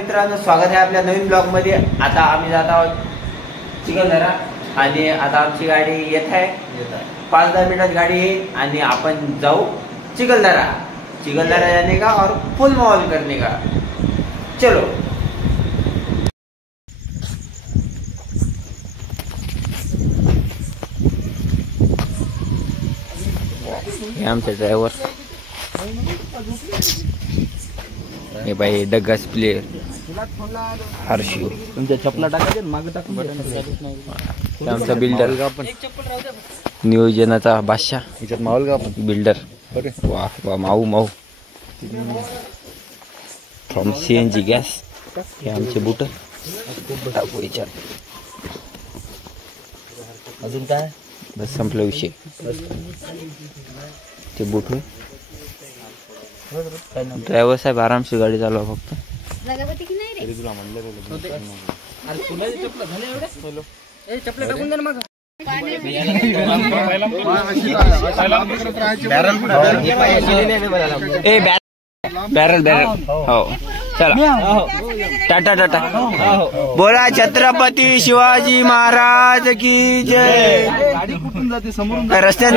मित्रांनो, स्वागत आहे आपल्या नवीन ब्लॉग मध्ये। आता आम्ही जात आहोत चिखलदरा आणि आता आमची गाडी येत आहे 5-10 मिनिटात गाडी येईल आणि आपण जाऊ चिखलदरा जाने का और फुल मॉल करने का। चलो। हे आमचे ड्रायव्हर, हे भाई डग्गास प्लेयर हर्षू, तुमच्या चपला टाकायचे मागे टाकून आमचा बिल्डर, नियोजनाचा बादशाह, याच्यात माहोल का आपण बिल्डर। वाह वाह, माऊ फ्रॉम CNG गॅस। हे आमचे बूट टाकू याच्यात। अजून काय बस संपला विषय। ते बूट ड्रायव्हर साहेब आरामशी गाडी चालवा फक्त। बॅरल हो चला, टाटा बोला छत्रपती शिवाजी महाराज की जय। रस्त्यात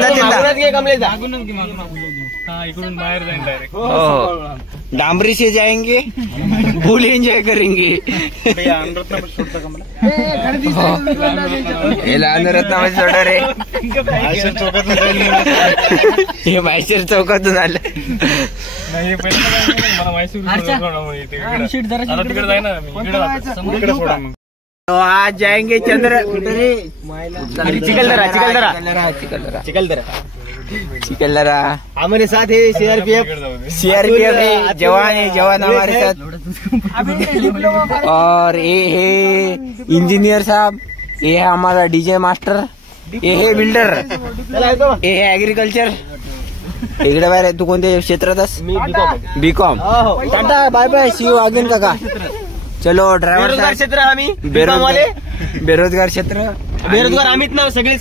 डांबरी से जाएंगे, फुल एंजॉय करेंगे। रत्नामध्ये सोडा रे, हे माहेश्वर चौकातून आलं। आज जाएंगे चिखलदरा। हमारे साथ है CRPF है, जवान हमारे साथ। और ये है इंजीनियर साहब, ये है हमारा DJ मास्टर, ये है बिल्डर, ये है एग्रीकल्चर। इकडे बाहेर आहे। तू कोणत्या क्षेत्रात आहेस? BCom. Tata bye bye, see you again काका। चलो ड्रायव्हर क्षेत्र आम्ही बेरोजगार क्षेत्र, बेरोजगार आम्हीच ना सगळे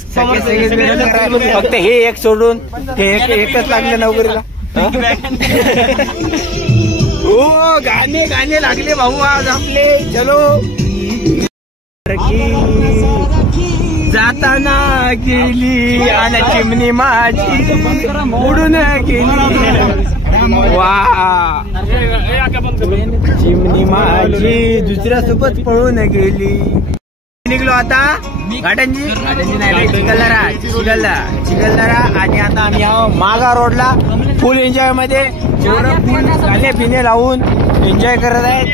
फक्त हे एक सोडून हे एकच लागले नोकरीला। हो गाणे लागले भाऊ आज आपले। चलो जाताना गेली आणि चिमणी माझी उडून गेली। वा चिमणी माझी दुसऱ्या सोबत पळून गेली। निघलो आता घाटंजी नाही, चिखलदरा। आणि आता आम्ही मागा रोडला फुल एन्जॉय मध्ये, गाणे पिणे लावून एन्जॉय करत आहेत।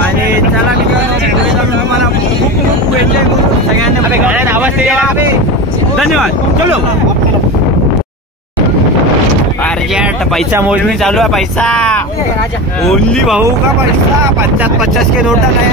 आणि चला तुम्हाला खूप एन्जॉय करू सगळ्यांना। गाड्यात आवाज द्यावा, धन्यवाद। चलो अर्जंट पैसा मोजणी चालू आहे। पैसा ओनली भाऊ का पैसा 50 के नोटा नाही।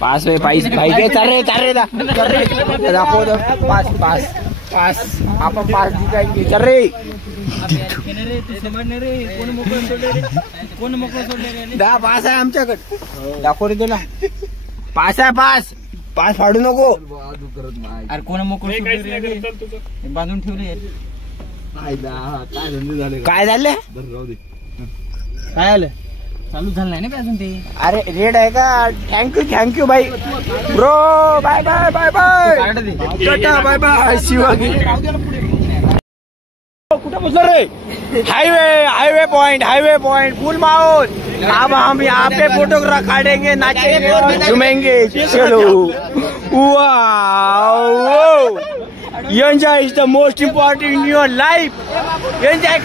पास भाई चार दाखव पास आपण पास दिखाएंगे। चल रे पास आहे आमच्याकडे, दाखव रे तुला पास आहे। पास फाडू नको। अरे कोण मोकळ बांधून ठेवले। काय झालं चालू झालं नाही ना अजून ते। अरे रेड आहे का? थँक्यू भाई bro. Bye bye tata bye bye Shivaji. कुठे पोचलो रे? हाईवे पॉइंट फुल माहौल। अब हम यहाँ पे फोटोग्राफ काटेंगे, नाचेंगे, झूमेंगे। चलो wow enjoy is the most important in your life. Enjoy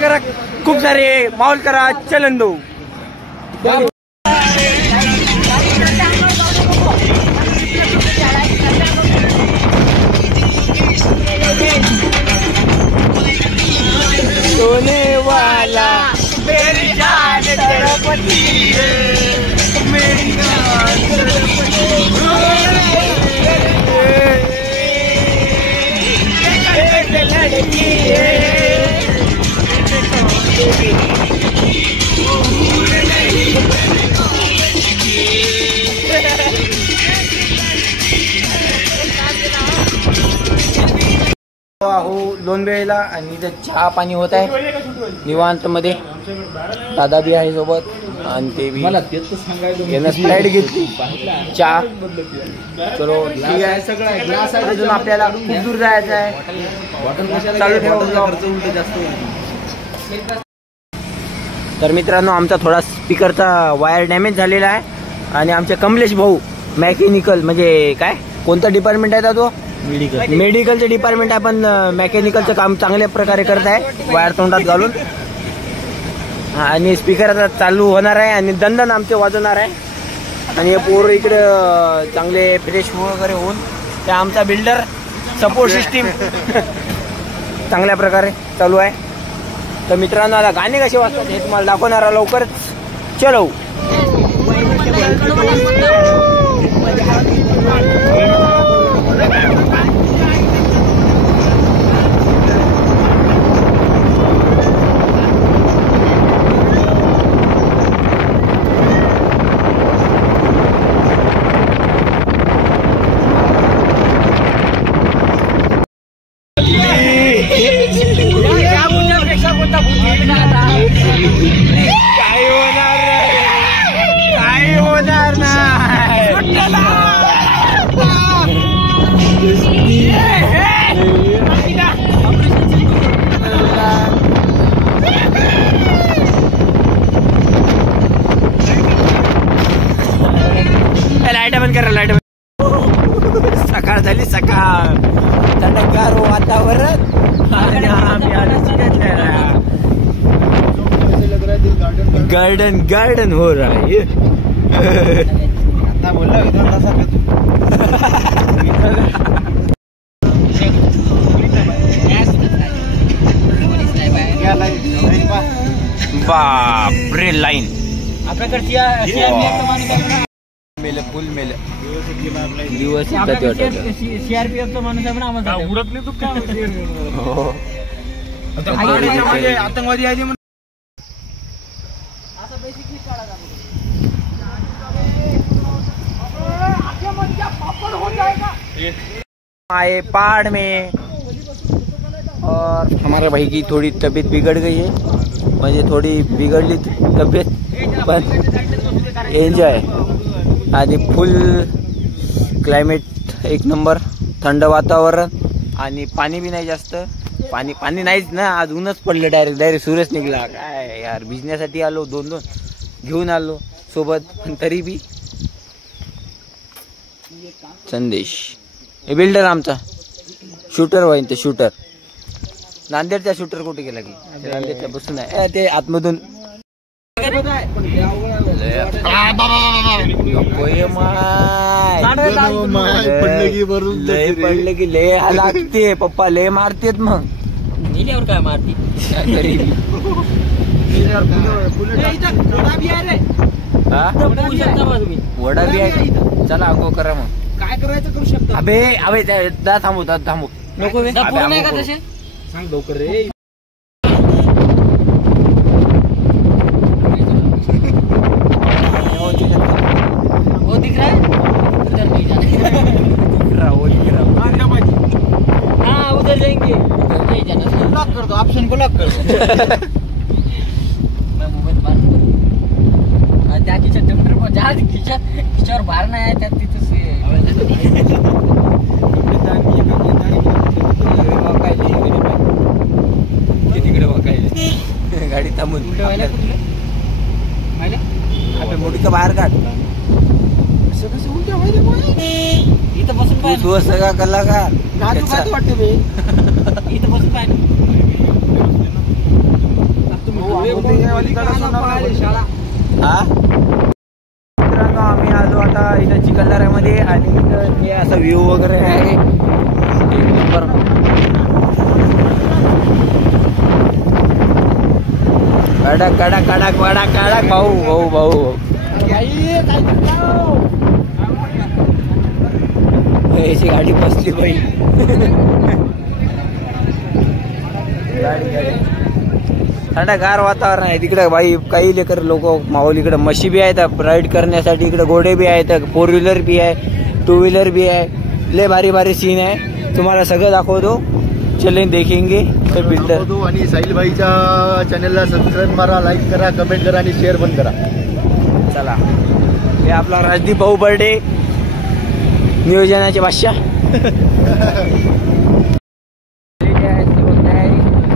करा खूप सारे माहोल करा. चलन दो सोने वाला मेरी जान सरपति है, मेरी जान लड़की है. लोणबेळला आणि इथे चहा पाणी होत आहे निवांत मध्ये. दादा बी आहे सोबत आणि ते बी मला त्यानं स्लाइड घेतली चहा. चलो ठीक आहे. सगळं ग्लास आहे. अजून आपल्याला खूप दूर जायचं आहे. चालू ठेवा. तर मित्रांनो आमचा थोडा स्पीकरचा वायर डॅमेज झालेला आहे आणि आमचे कमलेश भाऊ मेकॅनिकल म्हणजे काय कोणता डिपार्टमेंट आहे तो मेडिकलचं डिपार्टमेंट आहे पण मेकॅनिकलचं काम चांगल्या प्रकारे करत आहे वायर तोंडात घालून. आणि स्पीकर आता चालू होणार आहे आणि दंदन आमचे वाजवणार आहे. आणि हे पोर इकडे चांगले फ्रेश वगैरे होऊन ते आमचा बिल्डर सपोर्ट सिस्टीम चांगल्या प्रकारे चालू आहे. तर मित्रांनो आता गाणे कसे वाजतात हे तुम्हाला दाखवणार आहे लवकरच. चलो काही होणार नाही. लाईट बंद करा. लाईट सकाळ झाली. सकाळ थंडगार वातावरण गार्डन हो रहा है. आता बोलला बापरे लाईन मेल फुल मेल दिवस सीआरपीएफचा माणूस आहे पण आम्हाला उडत नाही. तू काय आतंकवादी आहे आए पहाड़ में और हमारे भाई की थोड़ी तबीयत बिगड़ गई है. म्हणजे थोडी बिघडली तब्येत पण एन्जॉय आणि फुल क्लायमेट एक नंबर. थंड वातावरण आणि पाणी बी नाही जास्त. पाणी नाहीच ना. आज ऊनच पडलं. डायरेक्ट सूरज निघला. काय यार भिजण्यासाठी आलो. दोन घेऊन आलो सोबत पण तरी बी. संदेश हे बिल्डर आमचा शूटर होईन. ते शूटर नांदेडचा शूटर कुठे गेला की नांदेडच्या बसून आहे ते आतमधून. लय पडले की लय लागते. पप्पा लय मारतेत. मग नेल्यावर काय मारते. वडा बी आहे. चला अंघोळ करा. मग काय करायचं करू शकता. अबे थांबू नको नाही का तसे सांग लवकर रे. वो दिख रहा है उधर नहीं जाना. हाँ उधर जाएंगे. उधर नहीं जाना. लॉक कर दो. ऑप्शन को लॉक कर दो. मैं मोबाईल बंद करू. त्या खिशात डंपर को जहाज खिशावर बाहेर नाही आहे त्यात तिथं तिकडे वाकायले गाडी थांबून मोठी बाहेर काढ. इथं बसून सगळा कलाकार इथं बसून काय हा मित्रांनो, आम्ही आलो आता इथं चिखलदऱ्यामध्ये आणि इथं हे असा व्ह्यू वगैरे आहे एक नंबर. कडक कडक कडक कडक कडक भाऊ भाऊ भाऊ याची गाडी बसली बाई. थंडगार वातावरण आहे तिकडे बाई. काही लेकर लोक माहोल इकडे म्हशी बी आहेत राईड करण्यासाठी, इकडे घोडे बी आहेत, 4 व्हीलर बी आहे, 2 व्हीलर बी आहे. लय भारी भारी सीन आहे, तुम्हाला सगळं दाखवतो. चलें देखेंगे ते बिल्डर. आणि साहिल भाईच्या चॅनलला सबस्क्राईब करा, लाईक करा, कमेंट करा आणि शेअर पण करा. चला, हे आपला राजदीप भाऊ बर्डे नियोजनाचे बादशाह.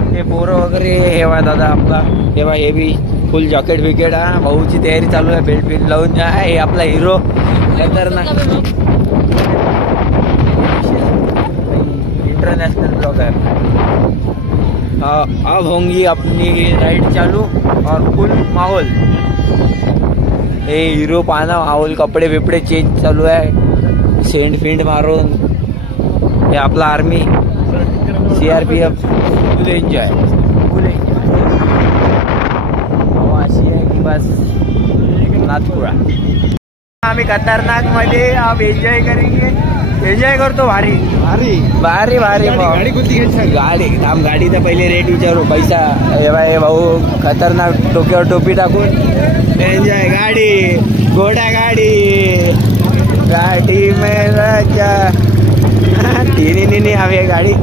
हे पोरं वगैरे हे बा दादा आपला, हे बा हे बी फुल जॅकेट विकेट. हा भाऊची तयारी चालू आहे, बेल्ट बिल्ट लावून. हे आपला हिरो खतरनाक इंटरनेशनल ब्लॉगर. अब होंगी अपनी राइड चालू और फुल माहौल. हे हिरो पाहना, माहौल कपडे बिपडे चेंज चालू आहे, सेंट फिंड मारून. हे आपला आर्मी CRPF फुल एन्जॉय, फुल एन्जॉय. हवा अशी आहे की बस नाथपुरा. आम्ही खतरनाक मध्ये अब एन्जॉय करेंगे. एन्जॉय करतो भारी भारी भारी भारी. गाडी कोणती घ्यायची? गाडी थांब, गाडी तर पहिले रेट विचारू. पैसा हे बाय भाऊ खतरनाक, डोक्यावर टोपी टाकून एन्जॉय. गाडी घोडा गाडी, गाडी में राजा. तिन्ही हवी गाडी.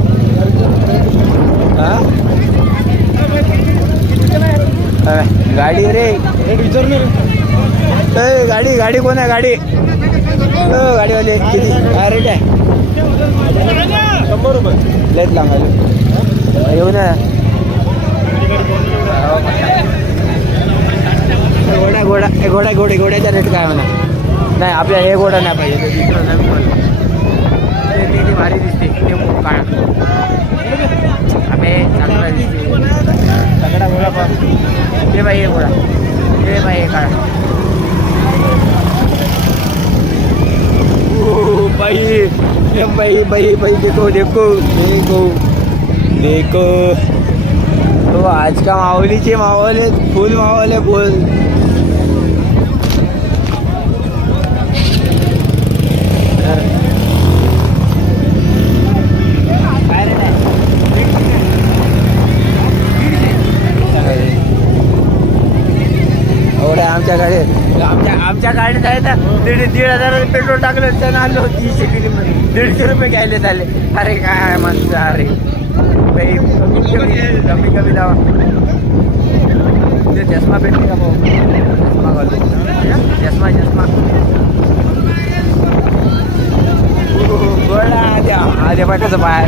गाडी रे विचार. गाडी गाडी कोण आहे? गाडी गाडीवाले किती काय रेट आहे? 100 रुपये. लेट लांगायला येऊ ना. घोडा घोडा घोडा घोडे घोड्याचा रेट काय म्हणा? नाही आपल्या हे घोडा नाही पाहिजे, दुसरं नवीन ते भारी दिसते. ते काळा अबे चांगला दिसते. सगळा घोडा पण ते बाई हे घोडा, ते बाई हे काळा. भाई भाई भाई भाई देखो देखो देखो देखो. तो आज का माहौलीचे माहौल है, फुल माहौल है फुल. आमच्या गाडीत आमच्या गाडीत आहे ना 1,500 पेट्रोल टाकलं त्यानं आलो 300 किलोमीटर 150 रुपये घ्यायले झाले. अरे काय म्हणता, अरे बाई कमी कमी लावा. ते चष्मा भेटते का भाऊ? चष्मा घालतो, चष्मा चष्मा. गोळा द्या आधी पाय कसं बाहेर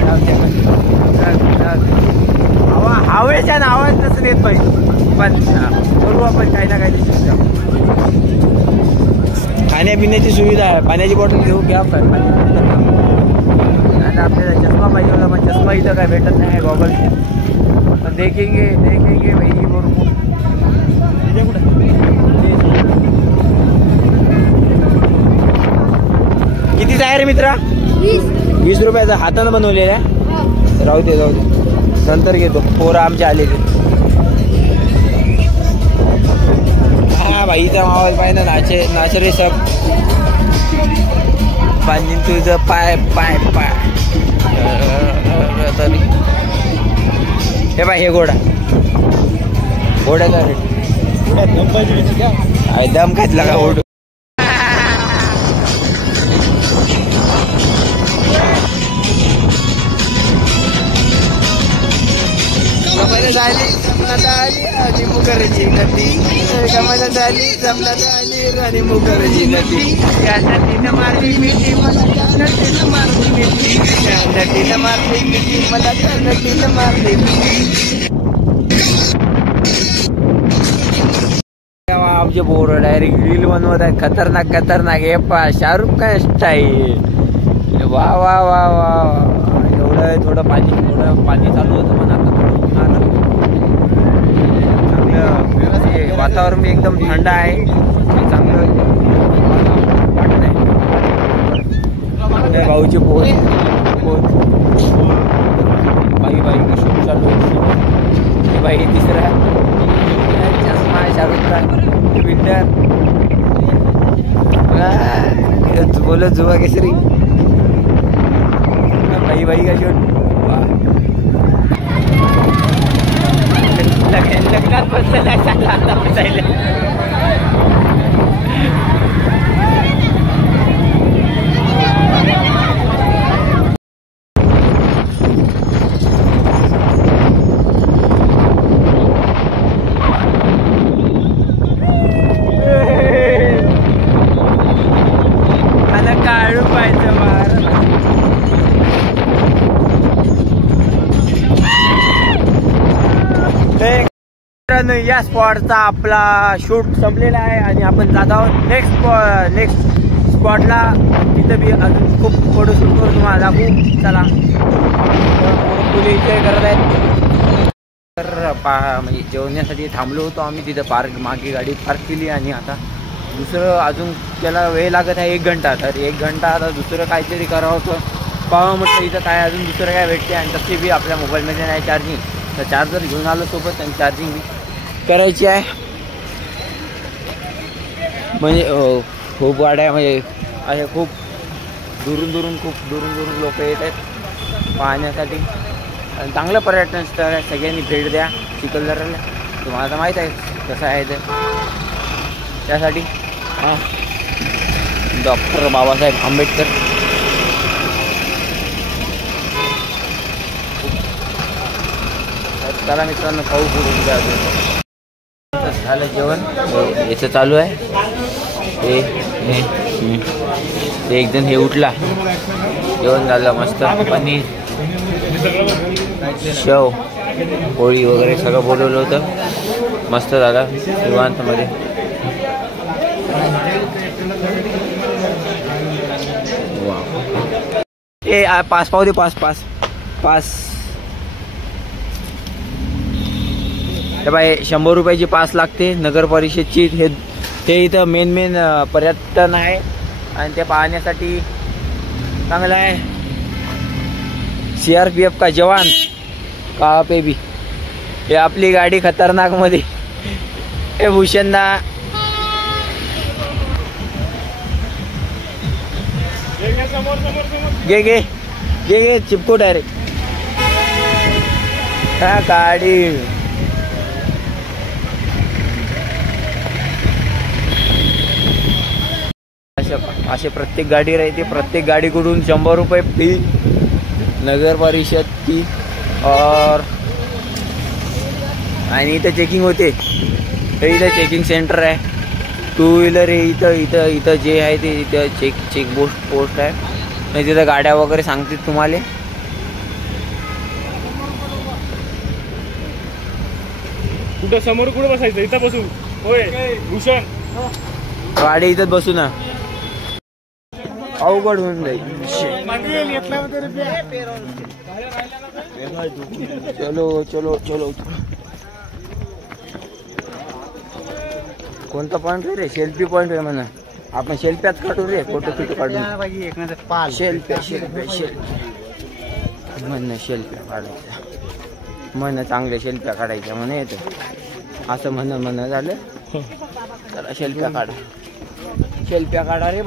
हवेच्या नावात तसं देत पाहिजे. पण करू आपण काही ना काही सुविधा. खाण्यापिण्याची सुविधा आहे, पाण्याची बॉटल घेऊ घ्या आपण. आणि आपल्याला चष्मा पाहिजे होता, पण चष्मा इथं काय भेटत नाही. गॉगल पण देखेंगे देखेंगे भाई. बरोबर कितीच आहे रे मित्रा? 20 रुपयाचा. हातानं बनवलेला आहे. राहू दे जाऊ दे, नंतर घेतो. पोरं आमच्या आलेले. हा भाईचा माहोल पाहिजे. नाचे रे सब. पाणी तुझं पाय पाय पाय. हे बाय हे घोडा, घोड्याचा रेट दम खातला का ओढ. झाली जमला आली आणि मुखर्जी नदी. कमाला झाली जमला आली आणि मुखर्जी नदी. त्या नदीनं मारली मिठी मला, त्या नदीनं मारली मिठी. त्या नदीनं मारली मिठी मला, त्या नदीनं मारली मिठी. आमचे पोर डायरेक्ट रील बनवत आहे. खतरनाक खतरनाक. हे पा शाहरुख खान स्टाईल. वा वा वा वा. थोडं पाणी चालू होतं, पण आता थोडं ऊन आलं. चांगलं वातावरण बी एकदम थंड आहे, चांगलं वाटत आहे. भाऊची पोच बाई शूट चालू आहे. बाई तिसरा चष्मा शाहरुख खान विंटर बोलो जुवा केसरी बाई का शूट. लग्नात बसलेला काढू पाहिजे मार. या स्पॉटचा आपला शूट संपलेला आहे आणि आपण जात आहोत नेक्स्ट स्पॉटला. तिथं बी अजून खूप फोटो शूट करून तुम्हाला दाखवू. चला, मुली इथे करत आहेत. तर म्हणजे जेवण्यासाठी थांबलो होतो आम्ही तिथं. मागे गाडी पार्क केली आणि आता दुसरं अजून त्याला वेळ लागत आहे 1 घंटा. तर 1 घंटा आता दुसरं काहीतरी करावं होतं. पाहावं म्हटलं इथं काय अजून दुसरं काय भेटते. आणि तसे बी आपल्या मोबाईलमध्ये नाही चार्जिंग, तर चार्जर घेऊन आलो सोबत आणि चार्जिंग बी करायची आहे. म्हणजे खूप गाड्या म्हणजे अशा खूप दुरून लोक येत आहेत पाहण्यासाठी. आणि चांगलं पर्यटन स्थळ आहे. सगळ्यांनी भेट द्या चिखलदऱ्याला. तुम्हाला तर माहीत आहे कसं आहे ते. त्यासाठी डॉक्टर बाबासाहेब आंबेडकर. चला मित्रांनो, खाऊ पुढे झालं जेवण. याचं चालू आहे. ते एक जण हे उठला. जेवण झालं मस्त. पनीर, शेव, पोळी वगैरे सगळं बोलवलं होतं. मस्त झालं निवांतमध्ये. ए पास पाहू दे. पास बाई 100 रुपयाची पास लागते नगर परिषदची. हे इथं मेन पर्यटन आहे आणि ते पाहण्यासाठी चांगलं आहे. CRPF का जवान कहाँ पे भी. हे आपली गाडी खतरनाक मध्ये. हे भूषणदा घे चिपको डायरेक्ट. हा गाडी असे प्रत्येक गाडी राहते. प्रत्येक गाडीकडून 100 रुपये फी नगर परिषद की. और आणि इथं चेकिंग होते. इथं चेकिंग सेंटर आहे. 2 व्हीलर आहे इथं जे आहे ते इथं चेक पोस्ट आहे. आणि तिथं गाड्या वगैरे सांगतील तुम्हाला. कुठं समोर कुठं बसायचं? इथं बसू. होय भूषण, गाडी इथंच बसू ना. अवघड होऊन जाईल. चलो कोणता पॉइंट रे? सेल्फी पॉइंट आहे म्हणा. आपण सेल्फ्यात काढू रे. फोटो काढून सेल्फ्या म्हणणं. सेल्फ्या काढायच्या म्हणणं. चांगल्या सेल्फ्या काढायच्या म्हणा येतं असं म्हणणं झालं. चला सेल्फ्या काढा रे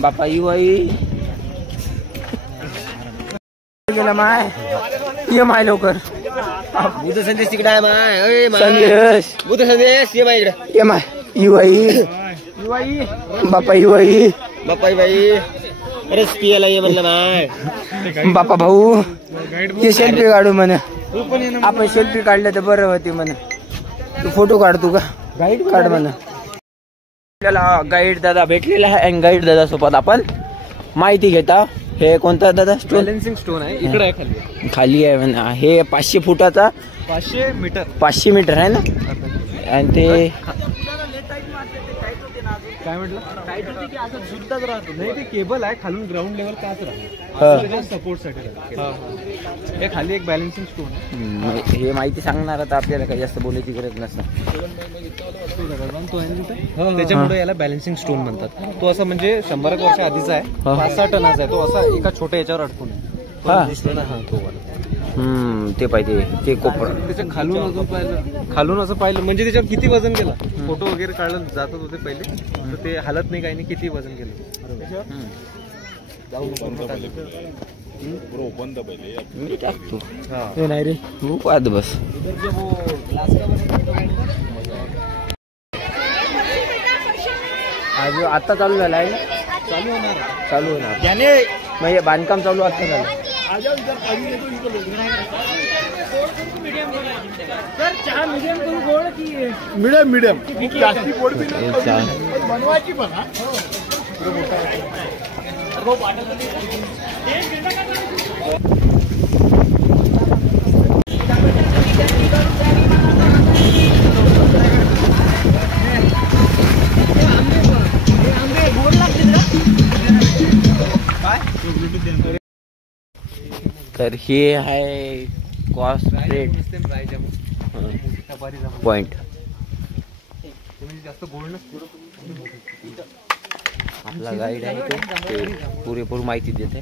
बापा युवाई गेला माय. ये माय लवकर. बुद्ध संदेश तिकडे आहे माय. संदेश बुद्ध संदेश ये माय इकडे. ये माय युवाई बापा युवाई बाई. अरे पियाला ये म्हणलं माय. बापा भाऊ हे सेल्फी काढू म्हणे. आपण सेल्फी काढल्या तर बरं होती म्हणे. तू फोटो काढतो का? गाईड काढ म्हणा. आपल्याला गाईड दादा भेटलेला आहे आणि गाईड दादा सोबत आपण माहिती घेता. हे कोणता दादा? बॅलन्सिंग स्टोन आहे. इकडे आहे खाली आहे म्हणा. हे 500 फुटाचा 500 मीटर आहे ना. आणि ते काय म्हटलं टाईट होती की असं झुलताच राहतो नाही ते केबल आहे खालून ग्राउंड लेवल काच राहतो सपोर्ट साठी हे खाली एक बॅलन्सिंग स्टोन आहे हे माहिती सांगणार आता आपल्याला काही जास्त बोलायची गरज नसतं. त्याच्यामुळे याला बॅलन्सिंग स्टोन म्हणतात. तो असं म्हणजे 100 वर्ष आधीचा आहे 5-6 टनाचा आहे. तो असा एका छोट्या याच्यावर अडकून आहे ते पाहिजे ते कोपर त्याच्या खालून असं पाहिलं म्हणजे त्याच्यावर किती वजन गेलं फोटो वगैरे काढलं जातच होते पहिले तर ते हालत नाही काही नाही किती वजन गेलं मी टाकतो नाही रे खूप आत बस आज आता चालू झाला आहे चालू होणार म्हणजे बांधकाम चालू आता झालं. मीडियम जास्ती पोट बनवायची पण तर हे आहे कॉस्ट रेट पॉइंट. आपला गाईड आहे तो ते पुरेपूर माहिती देते.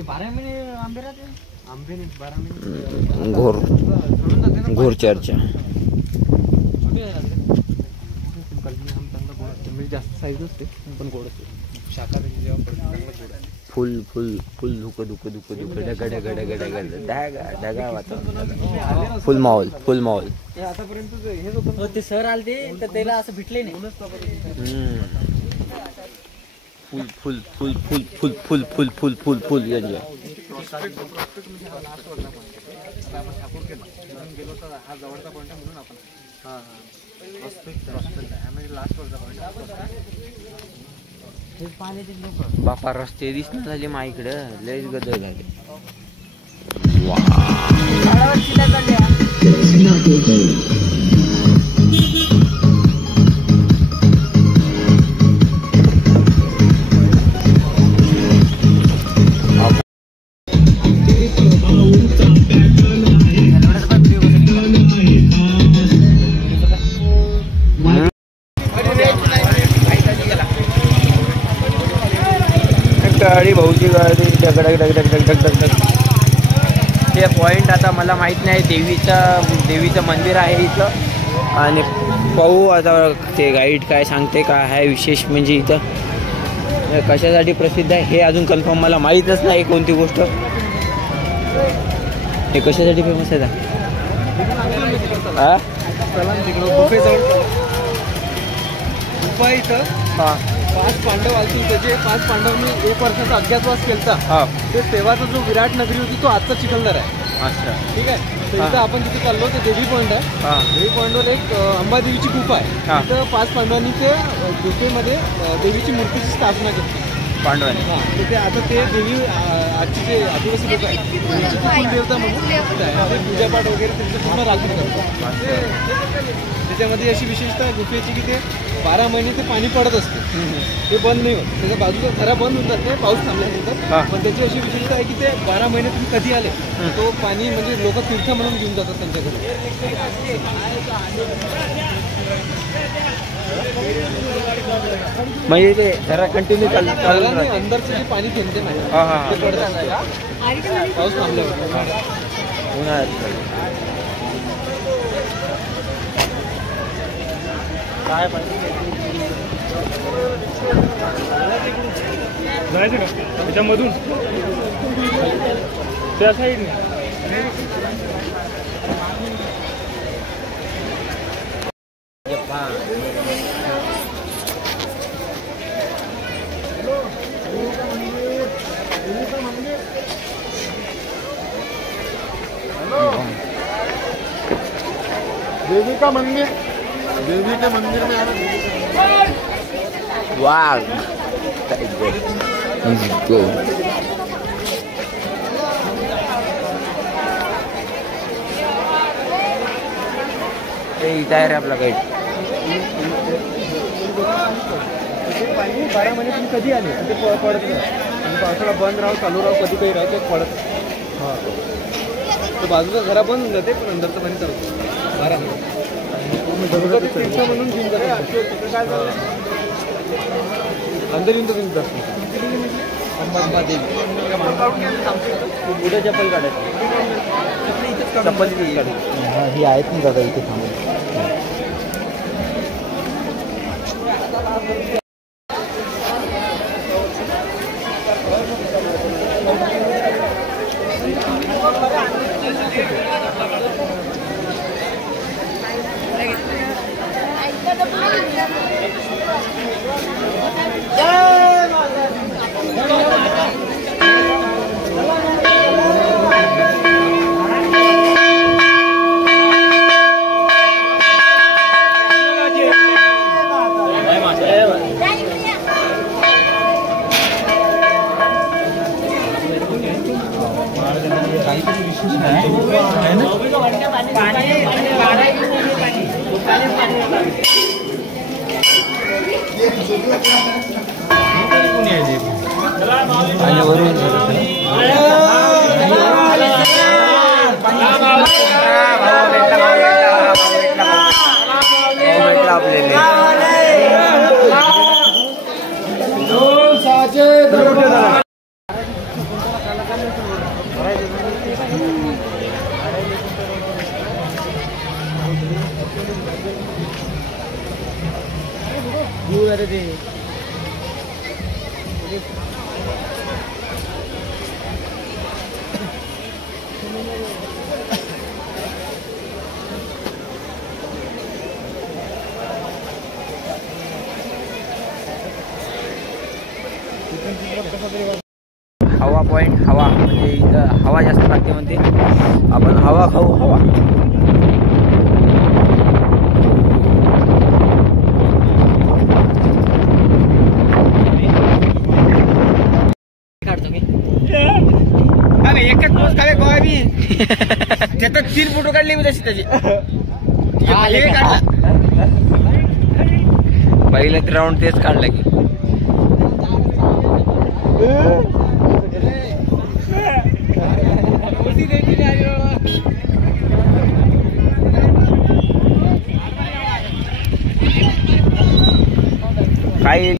12 महिने आंबे राहते आंबे नाही 12 महिने घोर चर्चा जास्त साईज असते पण गोड असते शाकाहारी जेव्हा चांगलं गोड आहे. फुल फुल फुल धुक धुक धुक धुक ढगा ढगा ढगा ढगा ढगा ढगा वातावरण फुल माहोल फुल माहोल. आतापर्यंत हेच होतं ते सर आलते तर त्याला असं भेटले नाही. फुल फुल फुल फुल फुल फुल फुल फुल फुल फुल एन्जॉय. हा जवळचा पॉईंट म्हणून आपण लास्ट वरचा पॉईंट. बापा रस्ते दिसणं झाले मा इकडं लयच गदर झाले. गाडी भाऊची गाडी ढग ढग ढग ढग ढग ढग ढग. ते पॉईंट आता मला माहीत नाही. देवीचं मंदिर आहे इथं आणि पाहू आता ते गाईड काय सांगते काय आहे विशेष म्हणजे इथं कशासाठी प्रसिद्ध आहे हे अजून कन्फर्म मला माहीतच नाही. कोणती गोष्ट हे कशासाठी फेमस आहे इथं 5 पांडव आलती त्याचे 5 पांडवांनी 1 वर्षाचा अज्ञातवास केला. ते तेव्हाचा जो विराट नगरी होती तो आजचा चिखलदरा आहे. अच्छा ठीक आहे. तर इथं आपण तिथे चाललो ते देवी पॉईंट आहे. देवी पॉईंटवर एक अंबादेवीची गुफा आहे. तिथं 5 पांडवांनी ते गुफेमध्ये देवीची मूर्तीची स्थापना केली पांडवांनी. तर ते आता ते देवी आजचे जे आदिवासी लोक आहेत त्यांची कुलदेवता म्हणून ते पूजापाठ वगैरे त्यांचं पूर्ण राखून करतात. त्याच्यामध्ये अशी विशेषता आहे गुफेची की ते 12 महिने ते पाणी पडत असते. ते बंद नाही होत. त्याच्या बाजूचा खरा बंद होऊन जाते पाऊस थांबल्यानंतर. पण त्याची अशी विशेषता आहे की ते 12 महिने तुम्ही कधी आले तो पाणी म्हणजे लोक तीर्थ म्हणून घेऊन जातात त्यांच्याकडे. म्हणजे ते जरा कंटिन्यू चालू अंदरचं जे पाणी थेंबते नाही ते पडत पाऊस थांबल्यावर उन्हाळ्यात. जायचं का त्याच्यामधून त्या साईडने देवी का मंदिर में आना. वाघ गो. इथं आहे रे आपला गाईड. ते पाणी 12 महिने तुम्ही कधी आले ते पडत नाही. आणि पावसाळा बंद राहू चालू राहू कधी काही राहू ते पडत. हां तर बाजूचं घरा बंद होऊन जाते पण अंदरचं पाणी चालतं 12 महिने तीर्थ म्हणून घेऊन जातात. अंदर येऊन तर तुम्ही जास्त अंबादेवी उद्या चप्पल काढायची चप्पल काढायची ही आहेत ना दादा इथे थांबून. हवा पॉइंट हवा म्हणजे इथं हवा जास्त लागते म्हणते. आपण हवा खाऊ हवा. एकच पोस्ट काढे गोवा मी त्याच्यात 3 फोटो काढले मी तशी त्याचे पहिलं राऊंड तेच काढलं की काही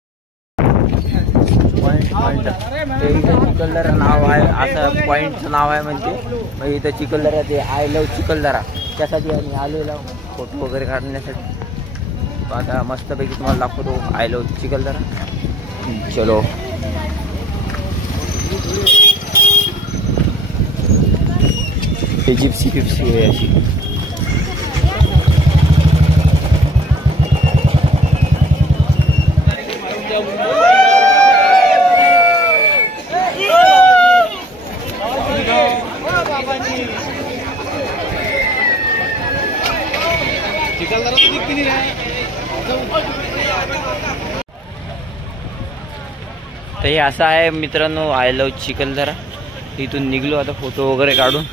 चिखलदरा नाव आहे असं पॉईंटचं नाव आहे म्हणजे. मग इथं चिखलदरा ते आय लव्ह चिखलदरा त्यासाठी आम्ही आलेलो फोटो वगैरे काढण्यासाठी. आता मस्तपैकी तुम्हाला दाखवतो आय लव्ह चिखलदरा. चलो हे जिप्सी फिप्सी आहे अशी. तर हे असं आहे मित्रांनो आय लव्ह चिखलदरा. इथून निघलो आता फोटो वगैरे काढून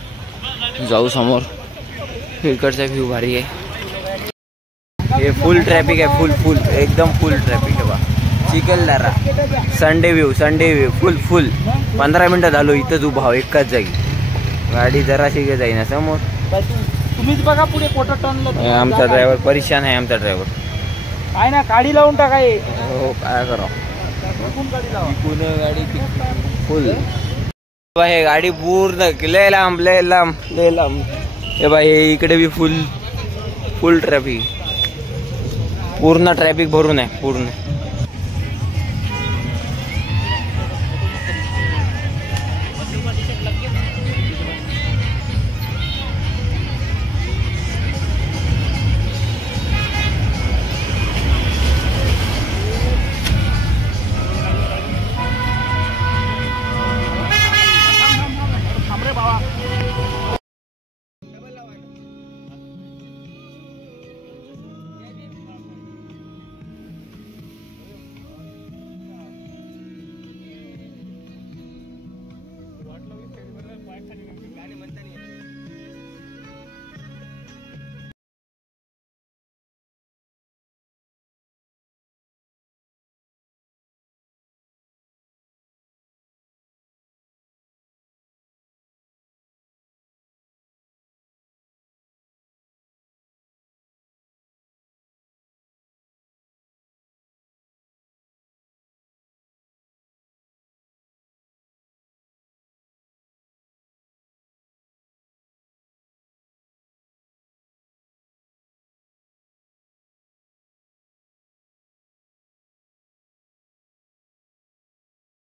जाऊ समोर. इकडचा व्ह्यू भारी आहे. हे फुल ट्रॅफिक आहे फुल एकदम फुल ट्रॅफिक आहे बा चिखलदरा. संडे व्ह्यू फुल 15 मिनिटं झालो इथंच उभा हो एकाच जागी. गाडी जराशी जाईना समोर. तुम्हीच बघा पुढे फोटो टर्न. आमचा ड्रायव्हर परेशान आहे. आमचा ड्रायव्हर काय ना गाडी लावून टाकाय. हो काय करा गाडी फुल. हे गाडी पूर्ण लय लांब हे बाई हे इकडे बी फुल ट्रॅफिक. पूर्ण ट्रॅफिक भरून आहे पूर्ण.